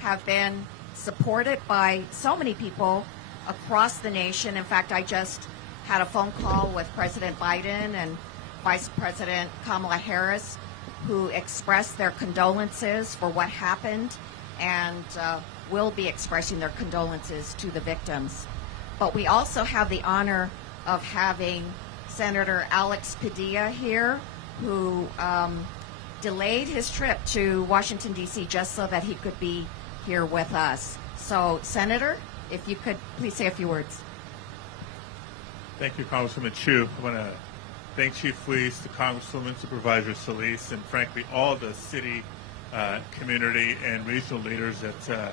have been supported by so many people across the nation. In fact, I just had a phone call with President Biden and Vice President Kamala Harris, who expressed their condolences for what happened and will be expressing their condolences to the victims. But we also have the honor of having Senator Alex Padilla here, who delayed his trip to Washington, D.C. just so that he could be here with us. So, Senator, if you could please say a few words. Thank you, Congresswoman Chu. I want to thank Chief Fleece, the Congresswoman, Supervisor Solis, and frankly all the city, community, and regional leaders that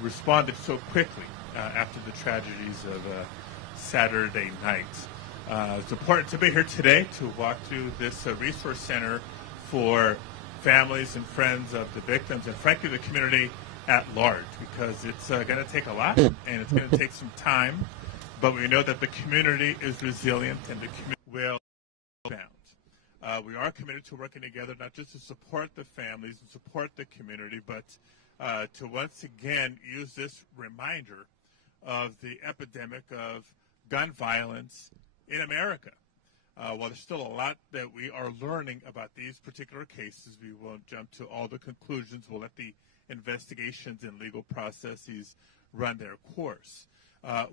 responded so quickly after the tragedies of Saturday night. It's important to be here today to walk through this resource center for families and friends of the victims and frankly the community at large, because it's going to take a lot and it's going to take some time, but we know that the community is resilient and the community will bound. We are committed to working together not just to support the families and support the community, but to once again use this reminder of the epidemic of gun violence in America. While there's still a lot that we are learning about these particular cases, we won't jump to all the conclusions. We'll let the investigations and legal processes run their course.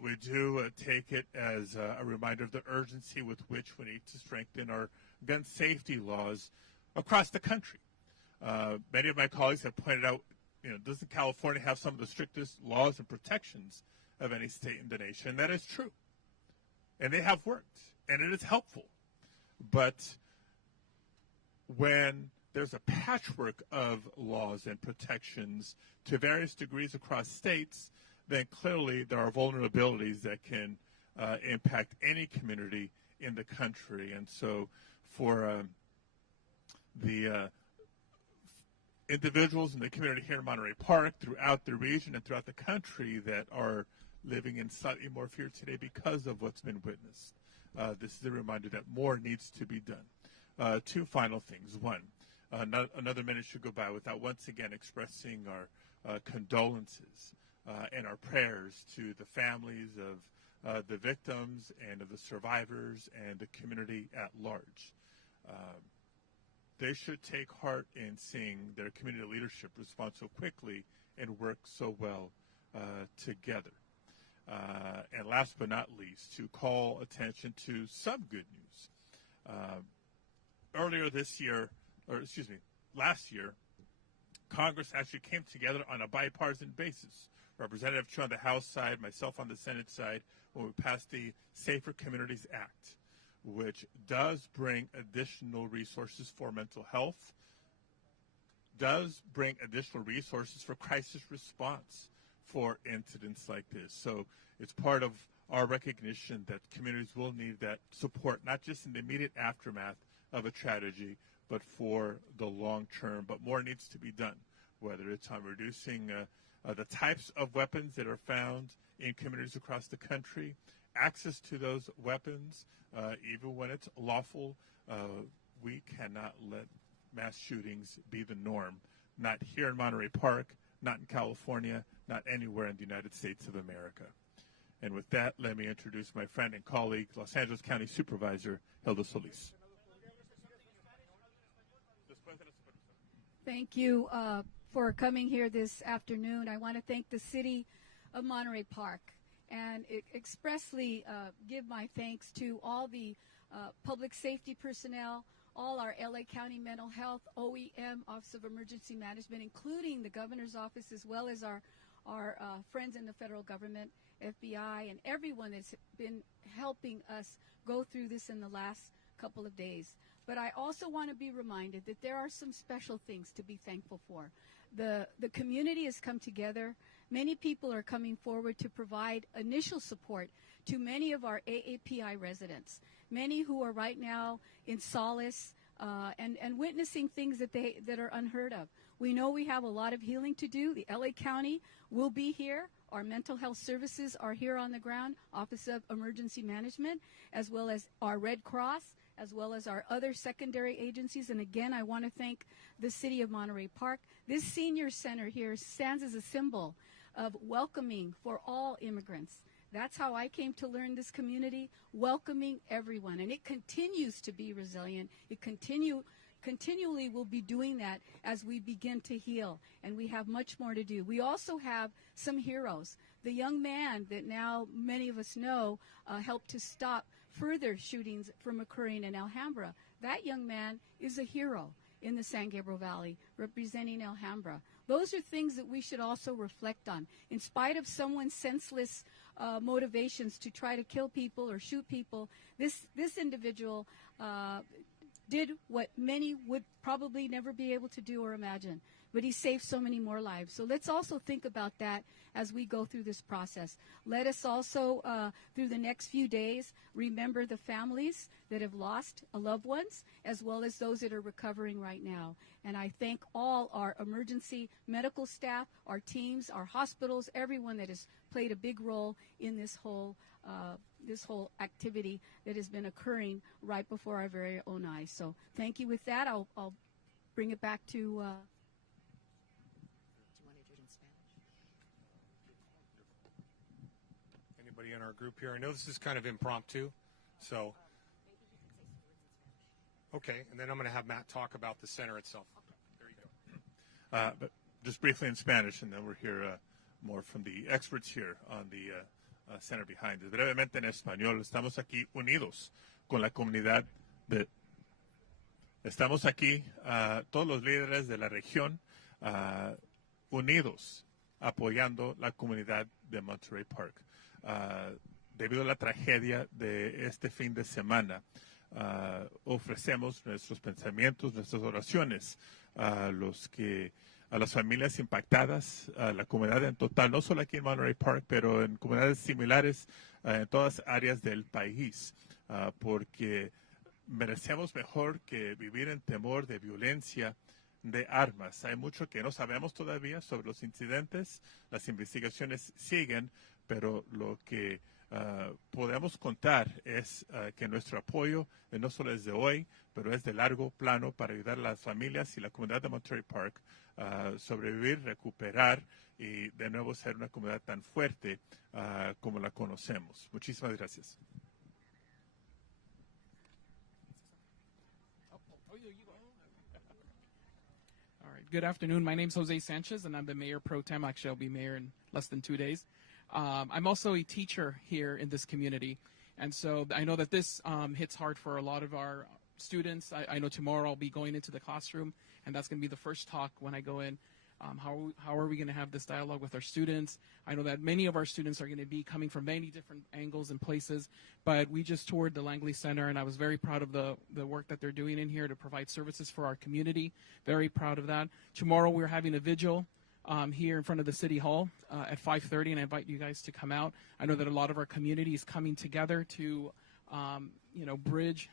We do take it as a reminder of the urgency with which we need to strengthen our gun safety laws across the country. Many of my colleagues have pointed out, doesn't California have some of the strictest laws and protections of any state in the nation? That is true. And they have worked, and it is helpful. But when there's a patchwork of laws and protections to various degrees across states, then clearly there are vulnerabilities that can impact any community in the country. And so for the individuals in the community here in Monterey Park, throughout the region and throughout the country that are living in slightly more fear today because of what's been witnessed, this is a reminder that more needs to be done. Two final things. One, another minute should go by without once again expressing our condolences and our prayers to the families of the victims and of the survivors and the community at large. They should take heart in seeing their community leadership respond so quickly and work so well together. And last but not least, to call attention to some good news. Earlier this year, last year, Congress actually came together on a bipartisan basis. Representative Chu on the House side, myself on the Senate side, when we passed the Safer Communities Act, which does bring additional resources for mental health, does bring additional resources for crisis response for incidents like this. So it's part of our recognition that communities will need that support, not just in the immediate aftermath of a tragedy, but for the long term. But more needs to be done, whether it's on reducing the types of weapons that are found in communities across the country, access to those weapons, even when it's lawful. We cannot let mass shootings be the norm, not here in Monterey Park, not in California, not anywhere in the United States of America. And with that, let me introduce my friend and colleague, Los Angeles County Supervisor Hilda Solis. Thank you for coming here this afternoon. I want to thank the City of Monterey Park and expressly give my thanks to all the public safety personnel, all our LA County Mental Health, OEM, Office of Emergency Management, including the Governor's Office, as well as our friends in the federal government, FBI, and everyone that's been helping us go through this in the last couple of days. But I also want to be reminded that there are some special things to be thankful for. The community has come together. Many people are coming forward to provide initial support to many of our AAPI residents, many who are right now in solace and witnessing things that are unheard of. We know we have a lot of healing to do. The LA County will be here. Our mental health services are here on the ground, Office of Emergency Management, as well as our Red Cross, as well as our other secondary agencies. And again, I want to thank the City of Monterey Park. This senior center here stands as a symbol of welcoming for all immigrants. That's how I came to learn this community, welcoming everyone. And it continues to be resilient. It continually will be doing that as we begin to heal. And we have much more to do. We also have some heroes. The young man that now many of us know helped to stop further shootings from occurring in Alhambra. That young man is a hero in the San Gabriel Valley, representing Alhambra. Those are things that we should also reflect on. In spite of someone's senseless motivations to try to kill people or shoot people, this individual did what many would probably never be able to do or imagine. But he saved so many more lives. So let's also think about that as we go through this process. Let us also, through the next few days, remember the families that have lost loved ones, as well as those that are recovering right now. And I thank all our emergency medical staff, our teams, our hospitals, everyone that has played a big role in this whole activity that has been occurring right before our very own eyes. So thank you. With that, I'll bring it back to... Anybody in our group here? I know this is kind of impromptu, so okay. And then I'm going to have Matt talk about the center itself. There you go. But just briefly in Spanish, and then we'll hear more from the experts here on the center behind us. Brevemente en español, estamos aquí unidos con la comunidad de... Estamos aquí, todos los líderes de la región, unidos, apoyando la comunidad de Monterey Park. Debido a la tragedia de este fin de semana, ofrecemos nuestros pensamientos, nuestras oraciones a las familias impactadas, a la comunidad en total, no solo aquí en Monterey Park, pero en comunidades similares en todas áreas del país, porque merecemos mejor que vivir en temor de violencia, de armas. Hay mucho que no sabemos todavía sobre los incidentes, las investigaciones siguen, pero lo que podemos contar es que nuestro apoyo no solo es de hoy, pero es de largo plano para ayudar a las familias y la comunidad de Monterey Park a sobrevivir, recuperar y de nuevo ser una comunidad tan fuerte como la conocemos. Muchísimas gracias. All right. Good afternoon. My name is Jose Sanchez, and I'm the mayor pro tem. Actually, I'll be mayor in less than 2 days. I'm also a teacher here in this community, and so I know that this hits hard for a lot of our students. I know tomorrow I'll be going into the classroom, and that's going to be the first talk when I go in. How are we going to have this dialogue with our students? I know that many of our students are going to be coming from many different angles and places, but we just toured the Langley Center, and I was very proud of the work that they're doing in here to provide services for our community. Very proud of that. Tomorrow we're having a vigil here in front of the City Hall at 5:30, and I invite you guys to come out. I know that a lot of our community is coming together to, bridge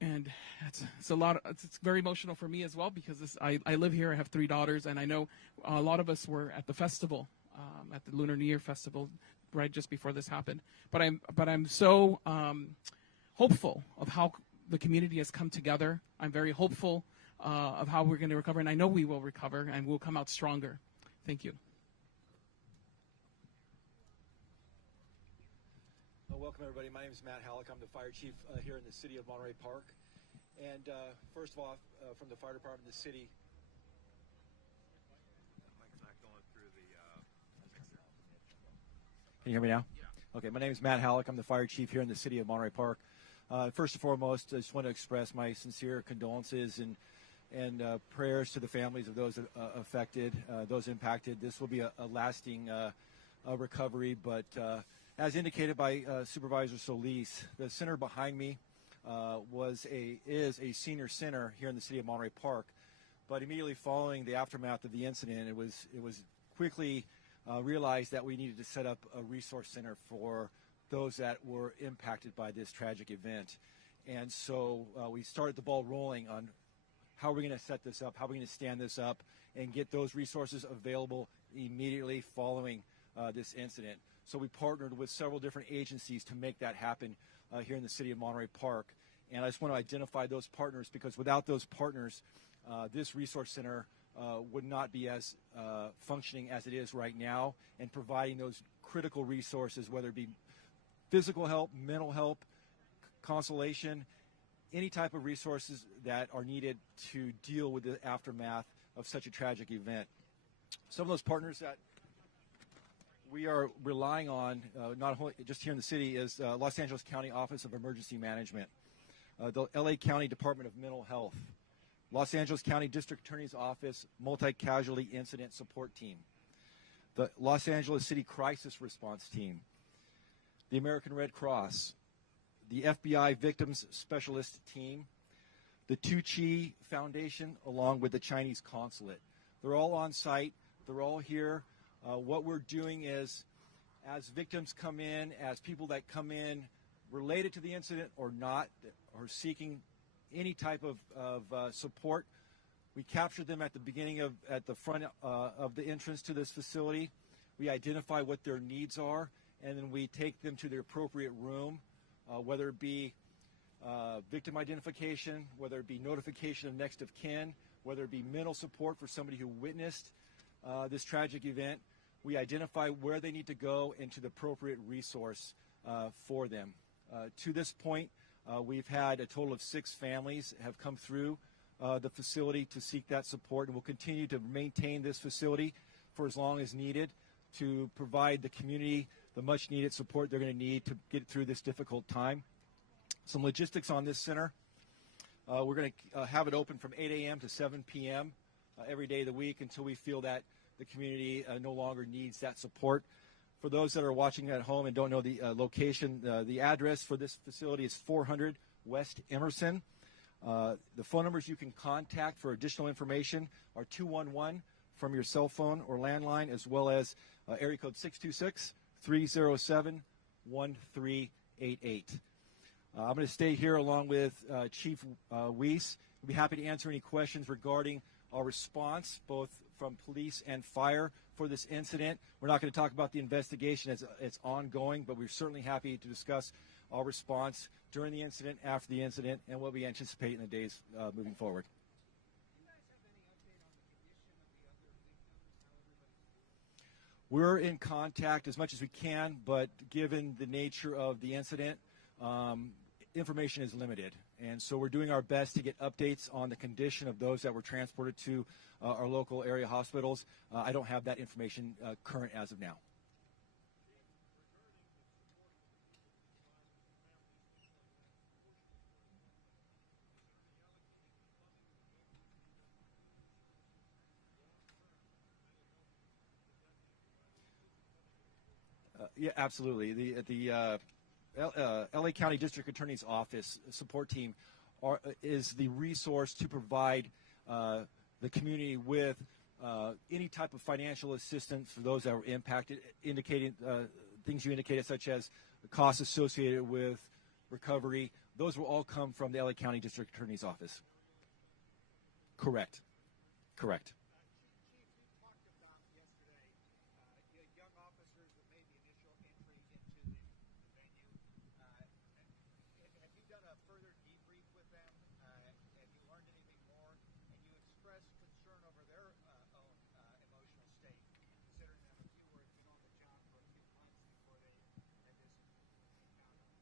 and it's a lot. It's very emotional for me as well because I live here. I have 3 daughters, and I know a lot of us were at the festival, at the Lunar New Year festival, right just before this happened. But I'm so hopeful of how the community has come together. I'm very hopeful of how we're going to recover, and I know we will recover, and we'll come out stronger. Thank you. Welcome, everybody. My name is Matt Halleck. I'm the fire chief here in the city of Monterey Park. And first of all, from the fire department of the city. Can you hear me now? Yeah. Okay, my name is Matt Halleck. I'm the fire chief here in the city of Monterey Park. First and foremost, I just want to express my sincere condolences and prayers to the families of those affected, those impacted. This will be a lasting recovery, but as indicated by Supervisor Solis, the center behind me is a senior center here in the city of Monterey Park. But immediately following the aftermath of the incident, it was quickly realized that we needed to set up a resource center for those that were impacted by this tragic event. And so we started the ball rolling on how we're going to set this up, how we're going to stand this up, and get those resources available immediately following this incident. So we partnered with several different agencies to make that happen here in the city of Monterey Park. And I just want to identify those partners, because without those partners, this resource center would not be as functioning as it is right now, and providing those critical resources, whether it be physical help, mental help, consolation, any type of resources that are needed to deal with the aftermath of such a tragic event. Some of those partners that we are relying on, not only just here in the city, is Los Angeles County Office of Emergency Management, the LA County Department of Mental Health, Los Angeles County District Attorney's Office Multi-Casualty Incident Support Team, the Los Angeles City Crisis Response Team, the American Red Cross, the FBI Victims Specialist Team, the Tucci Foundation, along with the Chinese Consulate. They're all on site. They're all here. What we're doing is, as victims come in, as people that come in related to the incident or not, or seeking any type of support, we capture them at the beginning at the front of the entrance to this facility. We identify what their needs are, and then we take them to the appropriate room, whether it be victim identification, whether it be notification of next of kin, whether it be mental support for somebody who witnessed this tragic event. We identify where they need to go and to the appropriate resource for them. To this point, we've had a total of 6 families have come through the facility to seek that support, and we'll continue to maintain this facility for as long as needed to provide the community the much needed support they're going to need to get through this difficult time. Some logistics on this center. We're going to have it open from 8 a.m. to 7 p.m. Every day of the week until we feel that the community no longer needs that support. For those that are watching at home and don't know the location, the address for this facility is 400 West Emerson. The phone numbers you can contact for additional information are 211 from your cell phone or landline, as well as area code 626-307-1388. I'm going to stay here along with Chief Weiss. We'll be happy to answer any questions regarding our response, both from police and fire, for this incident. We're not going to talk about the investigation as it's ongoing, but we're certainly happy to discuss our response during the incident, after the incident, and what we anticipate in the days moving forward. We're in contact as much as we can, but given the nature of the incident, information is limited. And so we're doing our best to get updates on the condition of those that were transported to our local area hospitals. I don't have that information current as of now. Yeah, absolutely. The LA County District Attorney's Office support team is the resource to provide the community with any type of financial assistance for those that were impacted, indicating things you indicated, such as the costs associated with recovery. Those will all come from the LA County District Attorney's Office. Correct. Correct.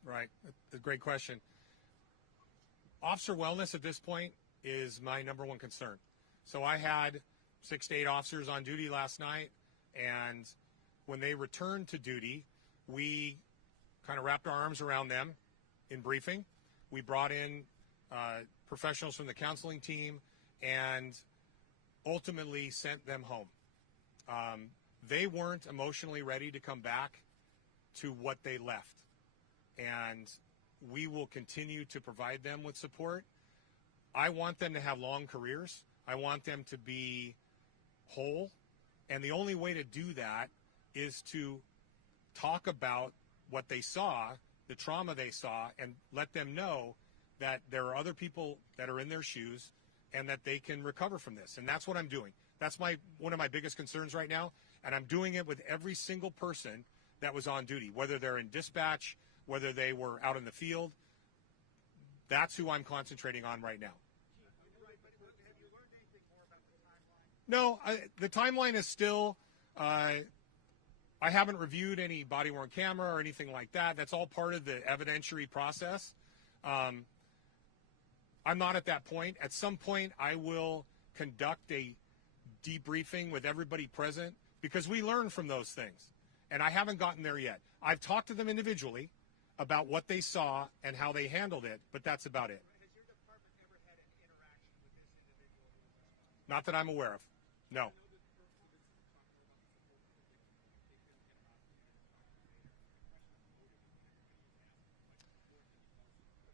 Right. A great question. Officer wellness at this point is my number one concern. So I had 6 to 8 officers on duty last night, and when they returned to duty, we kind of wrapped our arms around them in briefing. We brought in professionals from the counseling team and ultimately sent them home. They weren't emotionally ready to come back to what they left. And we will continue to provide them with support. I want them to have long careers. I want them to be whole. And the only way to do that is to talk about what they saw, the trauma they saw, and let them know that there are other people that are in their shoes and that they can recover from this. And that's what I'm doing. That's one of my biggest concerns right now, and I'm doing it with every single person that was on duty, whether they're in dispatch, whether they were out in the field. That's who I'm concentrating on right now. No, the timeline is still, I haven't reviewed any body-worn camera or anything like that. That's all part of the evidentiary process. I'm not at that point. At some point, I will conduct a debriefing with everybody present because we learn from those things. And I haven't gotten there yet. I've talked to them individually about what they saw and how they handled it, but that's about it. Has your department ever had an interaction with this individual? Not that I'm aware of. No.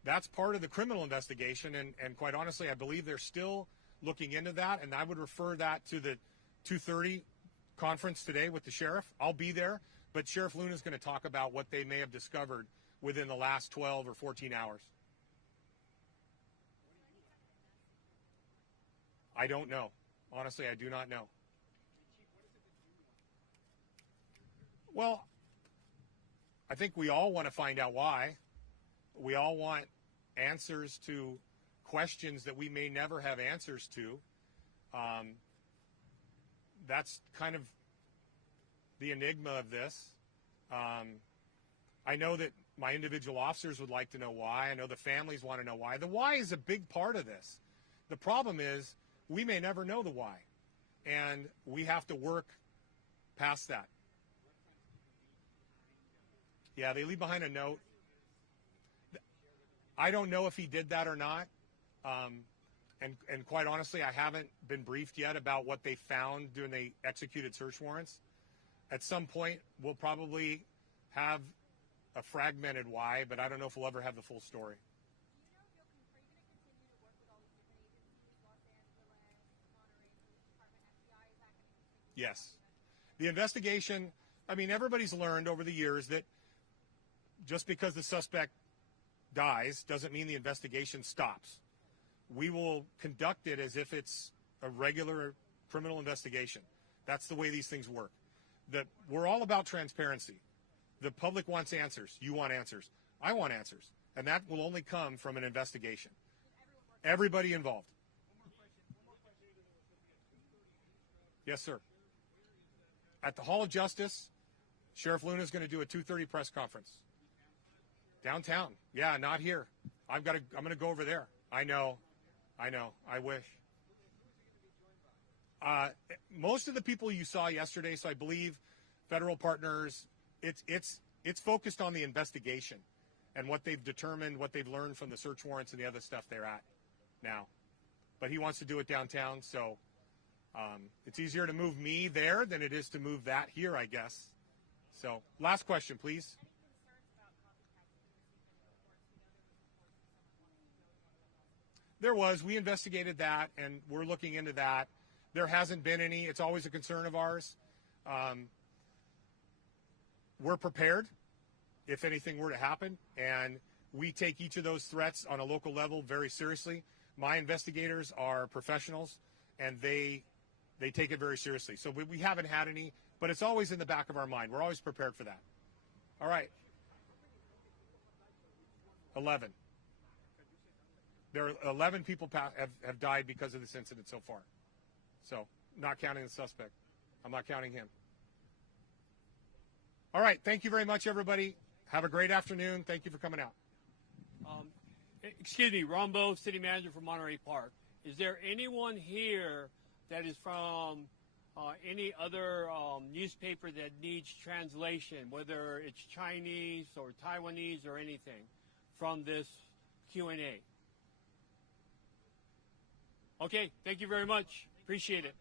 That's part of the criminal investigation, and quite honestly, I believe they're still looking into that, and I would refer that to the 2:30 conference today with the sheriff. I'll be there, but Sheriff Luna is going to talk about what they may have discovered within the last 12 or 14 hours. I don't know. Honestly, I do not know. Well, I think we all want to find out why. We all want answers to questions that we may never have answers to. That's kind of the enigma of this. I know that my individual officers would like to know why. I know the families want to know why. The why is a big part of this. The problem is we may never know the why, and we have to work past that. Yeah, they leave behind a note. I don't know if he did that or not. And quite honestly, I haven't been briefed yet about what they found when they executed search warrants. At some point, we'll probably have a fragmented why, but I don't know if we'll ever have the full story. Yes. The investigation, I mean, everybody's learned over the years that just because the suspect dies doesn't mean the investigation stops. We will conduct it as if it's a regular criminal investigation. That's the way these things work. We're all about transparency. The public wants answers. You want answers. I want answers. And that will only come from an investigation. Everybody involved. Yes, sir. At the Hall of Justice, Sheriff Luna is going to do a 2:30 press conference. Downtown. Yeah, not here. I'm going to go over there. I know. I wish. Most of the people you saw yesterday, so I believe federal partners, it's focused on the investigation and what they've determined, what they've learned from the search warrants and the other stuff they're at now. But he wants to do it downtown, so it's easier to move me there than it is to move that here, I guess. So, last question, please. There was. We investigated that, and we're looking into that. There hasn't been any. It's always a concern of ours. We're prepared if anything were to happen, and we take each of those threats on a local level very seriously. My investigators are professionals, and they take it very seriously. So we haven't had any, but it's always in the back of our mind. We're always prepared for that. All right. 11. There are 11 people have died because of this incident so far. So, not counting the suspect. I'm not counting him. All right. Thank you very much, everybody. Have a great afternoon. Thank you for coming out. Excuse me, Rombo, City Manager for Monterey Park. Is there anyone here that is from any other newspaper that needs translation, whether it's Chinese or Taiwanese or anything, from this Q&A? Okay, thank you very much. Appreciate it.